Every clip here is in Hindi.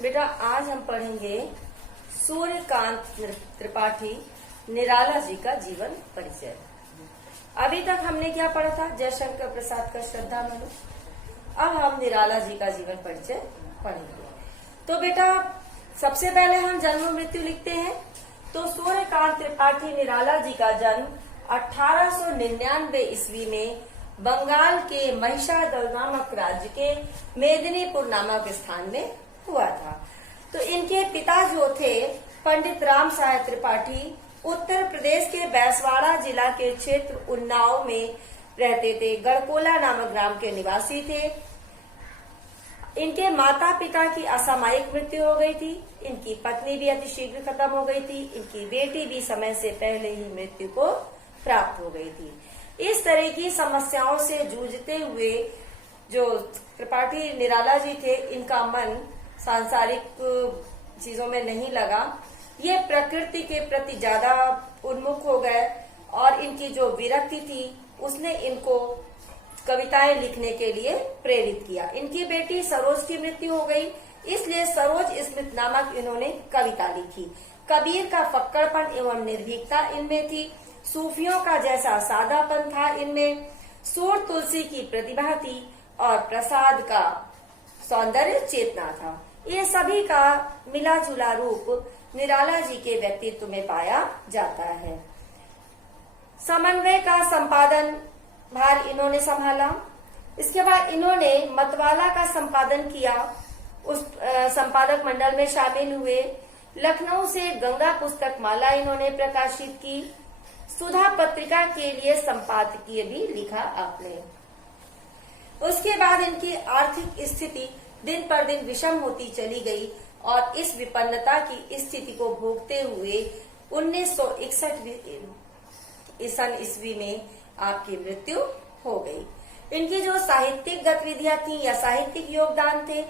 बेटा आज हम पढ़ेंगे सूर्यकांत त्रिपाठी निराला जी का जीवन परिचय। अभी तक हमने क्या पढ़ा था? जयशंकर प्रसाद का श्रद्धा मनु। अब हम निराला जी का जीवन परिचय पढ़ेंगे। तो बेटा सबसे पहले हम जन्म मृत्यु लिखते हैं। तो सूर्यकांत त्रिपाठी निराला जी का जन्म 1899 ईस्वी में बंगाल के महिषादल नामक राज्य के मेदिनीपुर नामक स्थान में हुआ था। तो इनके पिता जो थे पंडित राम सहाय त्रिपाठी उत्तर प्रदेश के बैसवाड़ा जिला के क्षेत्र उन्नाव में रहते थे। गढ़कोला नामक ग्राम के निवासी थे। इनके माता पिता की असामयिक मृत्यु हो गई थी। इनकी पत्नी भी अतिशीघ्र खत्म हो गई थी। इनकी बेटी भी समय से पहले ही मृत्यु को प्राप्त हो गई थी। इस तरह की समस्याओं से जूझते हुए जो त्रिपाठी निराला जी थे, इनका मन सांसारिक चीजों में नहीं लगा। ये प्रकृति के प्रति ज्यादा उन्मुख हो गए और इनकी जो विरक्ति थी उसने इनको कविताएं लिखने के लिए प्रेरित किया। इनकी बेटी सरोज की मृत्यु हो गई, इसलिए सरोज स्मृत नामक इन्होंने कविता लिखी। कबीर का फक्कड़पन एवं निर्भीकता इनमें थी। सूफियों का जैसा सादापन था इनमें। सूर तुलसी की प्रतिभा थी और प्रसाद का सौंदर्य चेतना था। ये सभी का मिला जुला रूप निराला जी के व्यक्तित्व में पाया जाता है। समन्वय का संपादन भार इन्होंने संभाला। इसके बाद इन्होंने मतवाला का संपादन किया। उस संपादक मंडल में शामिल हुए। लखनऊ से गंगा पुस्तक माला इन्होंने प्रकाशित की। सुधा पत्रिका के लिए संपादकीय भी लिखा आपने। उसके बाद इनकी आर्थिक स्थिति दिन पर दिन विषम होती चली गई और इस विपन्नता की स्थिति को भोगते हुए 1961 ईस्वी में आपकी मृत्यु हो गई। इनकी जो साहित्यिक गतिविधियां थी या साहित्यिक योगदान थे,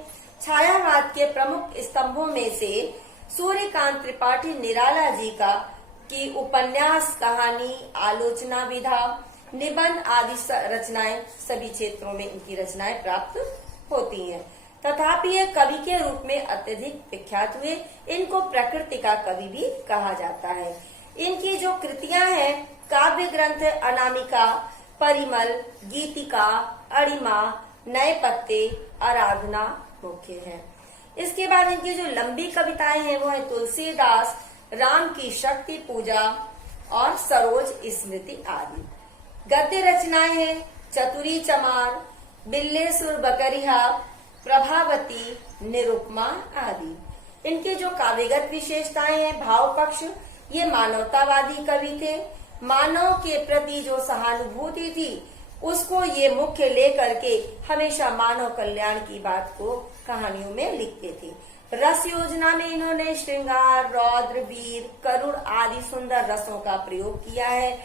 छायावाद के प्रमुख स्तंभों में से सूर्यकांत त्रिपाठी निराला जी का की उपन्यास, कहानी, आलोचना विधा, निबंध आदि रचनाएं सभी क्षेत्रों में इनकी रचनाएं प्राप्त होती हैं। तथापि ये कवि के रूप में अत्यधिक विख्यात हुए। इनको प्रकृति का कवि भी कहा जाता है। इनकी जो कृतियां हैं, काव्य ग्रंथ अनामिका, परिमल, गीतिका, अड़िमा, नए पत्ते, आराधना मुख्य है। इसके बाद इनकी जो लंबी कविताएं हैं वो है तुलसीदास, राम की शक्ति पूजा और सरोज स्मृति आदि। गद्य रचनाएं हैं चतुरी चमार, बिल्लेसुर बकरिया, प्रभावती, निरुपमा आदि। इनके जो काव्यगत विशेषताएं हैं, भाव पक्ष, ये मानवतावादी कवि थे। मानव के प्रति जो सहानुभूति थी उसको ये मुख्य लेकर के हमेशा मानव कल्याण की बात को कहानियों में लिखते थे। रस योजना में इन्होंने श्रृंगार, रौद्र, वीर, करुण आदि सुंदर रसों का प्रयोग किया है।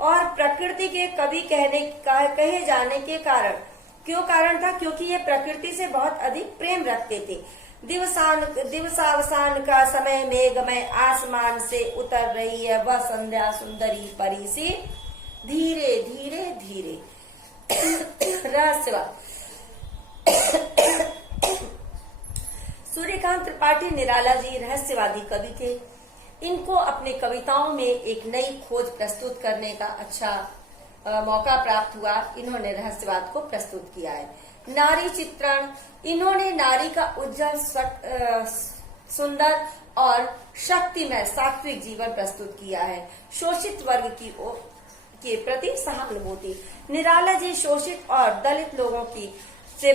और प्रकृति के कवि कहे जाने के कारण क्यों कारण था? क्योंकि ये प्रकृति से बहुत अधिक प्रेम रखते थे। दिवसावसान का समय मेघमय आसमान से उतर रही है वह संध्या सुंदरी परी सी, धीरे धीरे धीरे। रहस्यवाद। सूर्यकांत त्रिपाठी निराला जी रहस्यवादी कवि थे। इनको अपने कविताओं में एक नई खोज प्रस्तुत करने का अच्छा मौका प्राप्त हुआ। इन्होंने रहस्यवाद को प्रस्तुत किया है। नारी चित्रण, इन्होंने नारी का उज्जवल, सुंदर और शक्तिमय सात्विक जीवन प्रस्तुत किया है। शोषित वर्ग के प्रति सहानुभूति, निराला जी शोषित और दलित लोगों की से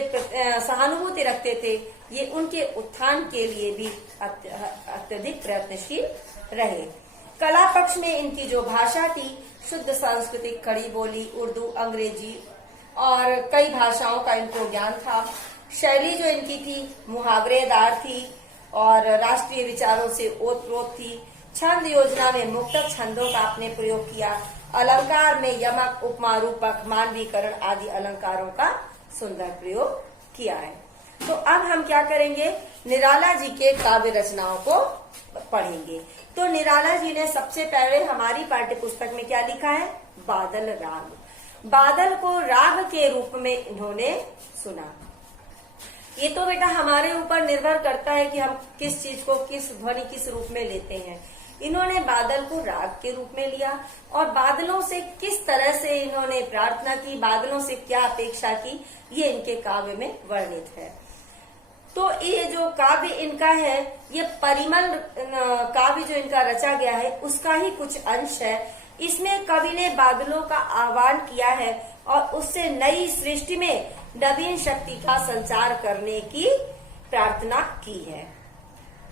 सहानुभूति रखते थे। ये उनके उत्थान के लिए भी अत्यधिक प्रयत्नशील रहे। कला पक्ष में इनकी जो भाषा थी, शुद्ध सांस्कृतिक खड़ी बोली, उर्दू, अंग्रेजी और कई भाषाओं का इनको ज्ञान था। शैली जो इनकी थी मुहावरेदार थी और राष्ट्रीय विचारों से ओतप्रोत थी। छंद योजना में मुक्तक छंदों का आपने प्रयोग किया। अलंकार में यमक, उपमा, रूपक, मानवीकरण आदि अलंकारों का सुंदर प्रयोग किया है। तो अब हम क्या करेंगे? निराला जी के काव्य रचनाओं को पढ़ेंगे। तो निराला जी ने सबसे पहले हमारी पाठ्य पुस्तक में क्या लिखा है? बादल राग। बादल को राग के रूप में इन्होंने सुना। ये तो बेटा हमारे ऊपर निर्भर करता है कि हम किस चीज को, किस ध्वनि किस रूप में लेते हैं। इन्होंने बादल को राग के रूप में लिया और बादलों से किस तरह से इन्होंने प्रार्थना की, बादलों से क्या अपेक्षा की, ये इनके काव्य में वर्णित है। तो ये जो काव्य इनका है, ये परिमल काव्य जो इनका रचा गया है उसका ही कुछ अंश है। इसमें कवि ने बादलों का आह्वान किया है और उससे नई सृष्टि में नवीन शक्ति का संचार करने की प्रार्थना की है।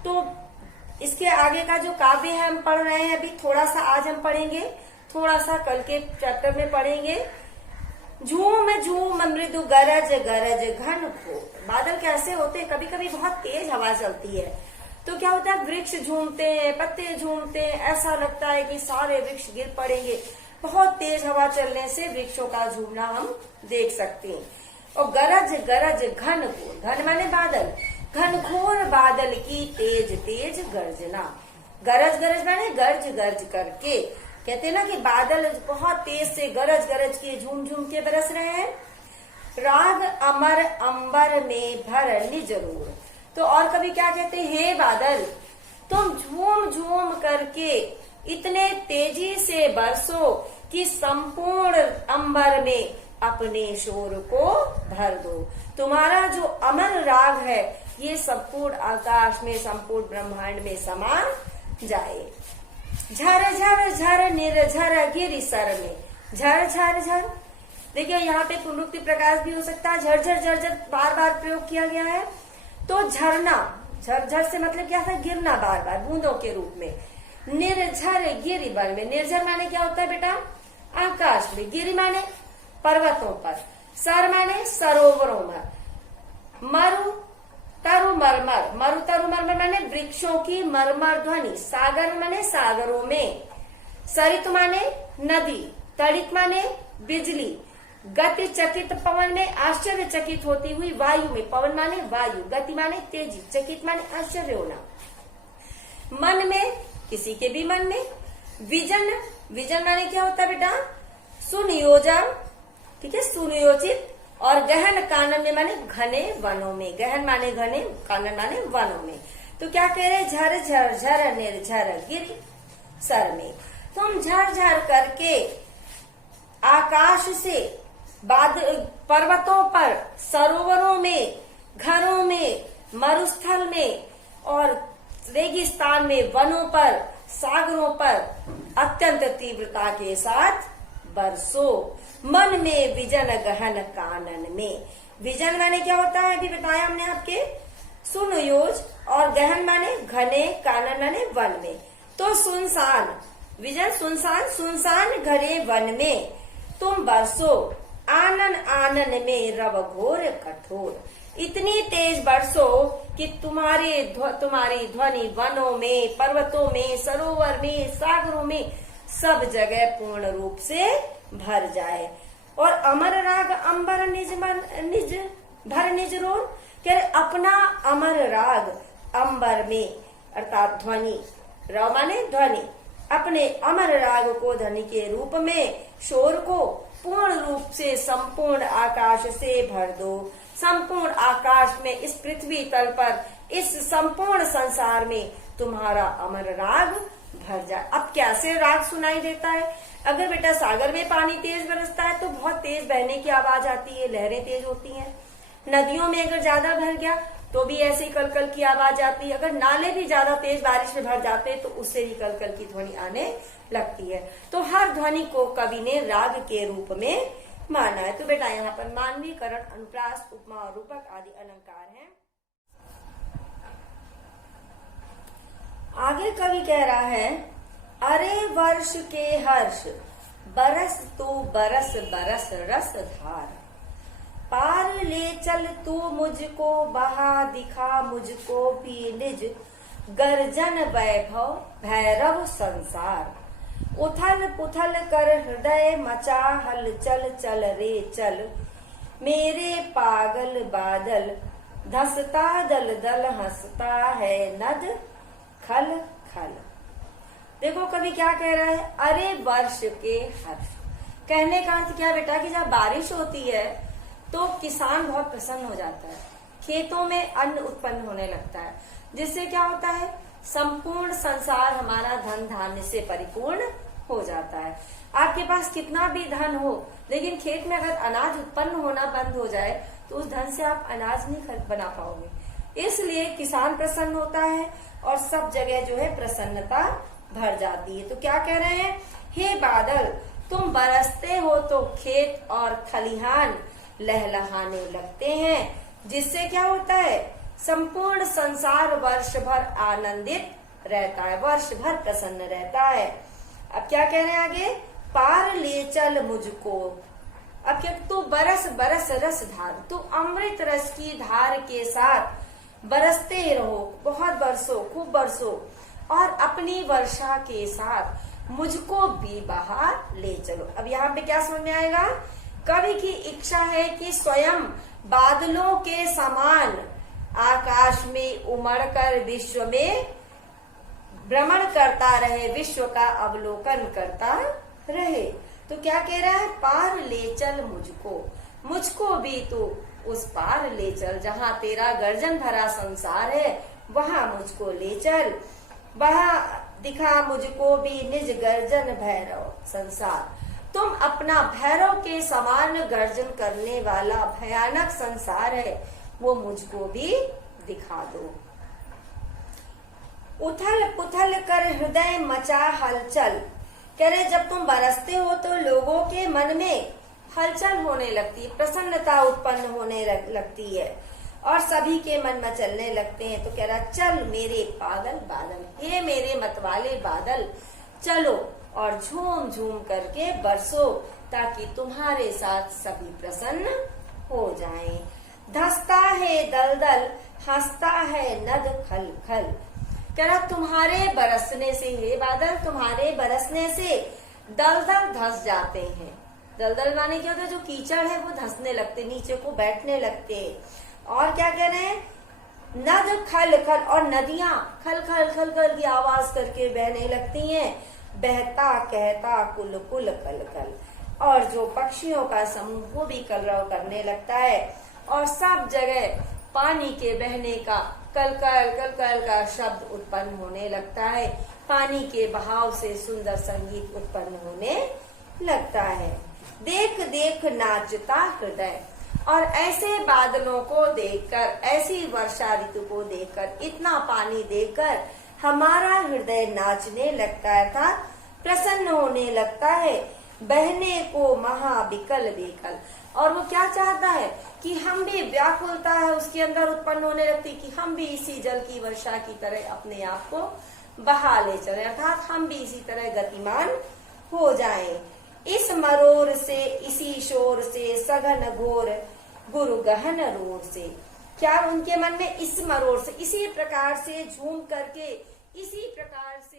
तो इसके आगे का जो काव्य है हम पढ़ रहे हैं, अभी थोड़ा सा आज हम पढ़ेंगे, थोड़ा सा कल के चैप्टर में पढ़ेंगे। झूम झूम मृदु गरज गरज घन घोर। बादल कैसे होते हैं, कभी कभी बहुत तेज हवा चलती है तो क्या होता है, वृक्ष झूमते हैं, पत्ते झूमते हैं, ऐसा लगता है कि सारे वृक्ष गिर पड़ेंगे। बहुत तेज हवा चलने से वृक्षों का झूमना हम देख सकते हैं। और गरज गरज घन घोर, घन माने बादल, घनघोर बादल की तेज तेज गर्जना। गरज गरज माने गर्ज गर्ज करके, कहते हैं ना कि बादल बहुत तेज से गरज गरज के झूम झूम के बरस रहे हैं। राग अमर अंबर में भर निज रूर। तो और कभी क्या कहते हैं, हे बादल तुम झूम झूम करके इतने तेजी से बरसो कि संपूर्ण अंबर में अपने शोर को भर दो। तुम्हारा जो अमर राग है ये संपूर्ण आकाश में, संपूर्ण ब्रह्मांड में समा जाए। झर झर झर निर्झर गिरि सर में। झर झर झर, देखिए यहाँ पे पुनरुक्ति प्रकाश भी हो सकता है। झरझर झरझर बार बार प्रयोग किया गया है। तो झरना, झरझर से मतलब क्या था, गिरना बार बार बूंदों के रूप में। निर्झर गिरि बर में, निर्झर माने क्या होता है बेटा, आकाश में, गिरि माने पर्वतों पर, सर माने सरोवरों में, मरु तरु मरमर, मरु तरु मरमर माने वृक्षों की मरमर ध्वनि, सागर माने सागरों में, सरित माने नदी, तड़ित माने बिजली, गति चकित पवन में आश्चर्यचकित होती हुई वायु में, पवन माने वायु, गति माने तेजी, चकित माने आश्चर्य होना, मन में किसी के भी मन में, विजन, विजन माने क्या होता है बेटा, सुनियोजन, ठीक है, सुनियोजित, और गहन कानन में माने घने वनों में, गहन माने घने, कानन माने वनों में। तो क्या कह रहे, झर झर झर निर्झर गिरि सर में। तुम झर झर करके आकाश से, पर्वतों पर, सरोवरों में, घरों में, मरुस्थल में और रेगिस्तान में, वनों पर, सागरों पर अत्यंत तीव्रता के साथ बरसो। मन में विजन गहन कानन में। विजन माने क्या होता है, अभी बताया हमने आपके, सुनयोज, और गहन माने घने, कानन माने वन में। तो सुनसान, विजन सुनसान, सुनसान घने वन में तुम बरसो। आनन आनन में रव घोर कठोर। इतनी तेज बरसो कि तुम्हारी ध्वनि वनों में, पर्वतों में, सरोवर में, सागरों में सब जगह पूर्ण रूप से भर जाए। और अमर राग अंबर निज भर निज रोर, कह अपना अमर राग अंबर में, अर्थात ध्वनि, रव माने ध्वनि, अपने अमर राग को ध्वनि के रूप में, शोर को पूर्ण रूप से संपूर्ण आकाश से भर दो। संपूर्ण आकाश में, इस पृथ्वी तल पर, इस संपूर्ण संसार में तुम्हारा अमर राग भर जाए। अब कैसे राग सुनाई देता है, अगर बेटा सागर में पानी तेज बरसता है तो बहुत तेज बहने की आवाज आती है, लहरें तेज होती हैं। नदियों में अगर ज्यादा भर गया तो भी ऐसे ही कलकल की आवाज आती है। अगर नाले भी ज्यादा तेज बारिश में भर जाते हैं तो उससे भी कलकल की ध्वनि आने लगती है। तो हर ध्वनि को कवि ने राग के रूप में माना है। तो बेटा यहाँ पर मानवीकरण, अनुप्रास, उपमा और रूपक आदि अलंकार हैं। आगे कवि कह रहा है, अरे वर्ष के हर्ष बरस तू बरस बरस रस धार, पार ले चल तू मुझको बहा दिखा मुझको भी निज, गर्जन वैभव भैरव संसार, उथल पुथल कर हृदय मचा हलचल चल रे चल, मेरे पागल बादल धसता दल दल हंसता है नद खल खल। देखो कवि क्या कह रहा है, अरे वर्ष के हर्ष। कहने का अर्थ क्या बेटा कि जब बारिश होती है तो किसान बहुत प्रसन्न हो जाता है, खेतों में अन्न उत्पन्न होने लगता है, जिससे क्या होता है, संपूर्ण संसार हमारा धन धान्य से परिपूर्ण हो जाता है। आपके पास कितना भी धन हो, लेकिन खेत में अगर अनाज उत्पन्न होना बंद हो जाए तो उस धन से आप अनाज नहीं बना पाओगे। इसलिए किसान प्रसन्न होता है और सब जगह जो है प्रसन्नता भर जाती है। तो क्या कह रहे हैं, हे बादल तुम बरसते हो तो खेत और खलिहान लहलहाने लगते हैं, जिससे क्या होता है, संपूर्ण संसार वर्ष भर आनंदित रहता है, वर्ष भर प्रसन्न रहता है। अब क्या कह रहे हैं आगे, पार ले चल मुझको। अब क्या, तू बरस बरस रस धार, तू अमृत रस की धार के साथ बरसते रहो, बहुत बरसो, खूब बरसो, और अपनी वर्षा के साथ मुझको भी बहा ले चलो। अब यहाँ पे क्या समझ में आएगा, कवि की इच्छा है कि स्वयं बादलों के समान आकाश में उमड़कर विश्व में भ्रमण करता रहे, विश्व का अवलोकन करता रहे। तो क्या कह रहा है, पार ले चल मुझको, मुझको भी तू उस पार ले चल, जहाँ तेरा गर्जन भरा संसार है वहां मुझको ले चल, वहां दिखा मुझको भी निज गर्जन भैरव संसार। तुम अपना भैरव के समान गर्जन करने वाला भयानक संसार है वो मुझको भी दिखा दो। उथल पुथल कर हृदय मचा हलचल, कह रहे जब तुम बरसते हो तो लोगों के मन में हलचल होने लगती है, प्रसन्नता उत्पन्न होने लगती है और सभी के मन में चलने लगते हैं। तो कह रहा चल मेरे पागल बादल, हे मेरे मतवाले बादल, चलो और झूम झूम करके बरसो, ताकि तुम्हारे साथ सभी प्रसन्न हो जाएं। धसता है दलदल, हंसता है नद खल खल, कह रहा तुम्हारे बरसने से, हे बादल तुम्हारे बरसने से दलदल धस जाते हैं। दलदल माने क्या होता है, जो कीचड़ है वो धसने लगते, नीचे को बैठने लगते। और क्या कह रहे हैं, नद खल खल, और नदियां खल खल खल खल की आवाज करके बहने लगती हैं। बहता कहता कुल कुल कल कल, और जो पक्षियों का समूह वो भी कलरव करने लगता है और सब जगह पानी के बहने का कल कल का शब्द उत्पन्न होने लगता है। पानी के बहाव से सुंदर संगीत उत्पन्न होने लगता है। देख देख नाचता हृदय, और ऐसे बादलों को देखकर, ऐसी वर्षा ऋतु को देखकर, इतना पानी देखकर हमारा हृदय नाचने लगता है, था प्रसन्न होने लगता है। बहने को महाविकल बेकल, और वो क्या चाहता है कि हम भी, व्याकुलता है उसके अंदर उत्पन्न होने लगती कि हम भी इसी जल की वर्षा की तरह अपने आप को बहा ले चले, अर्थात हम भी इसी तरह गतिमान हो जाएं। इस मरोर से, इसी शोर से, सघन घोर गुरु गहन रोर से, क्या उनके मन में इस मरोर से, इसी प्रकार से झूम करके, इसी प्रकार से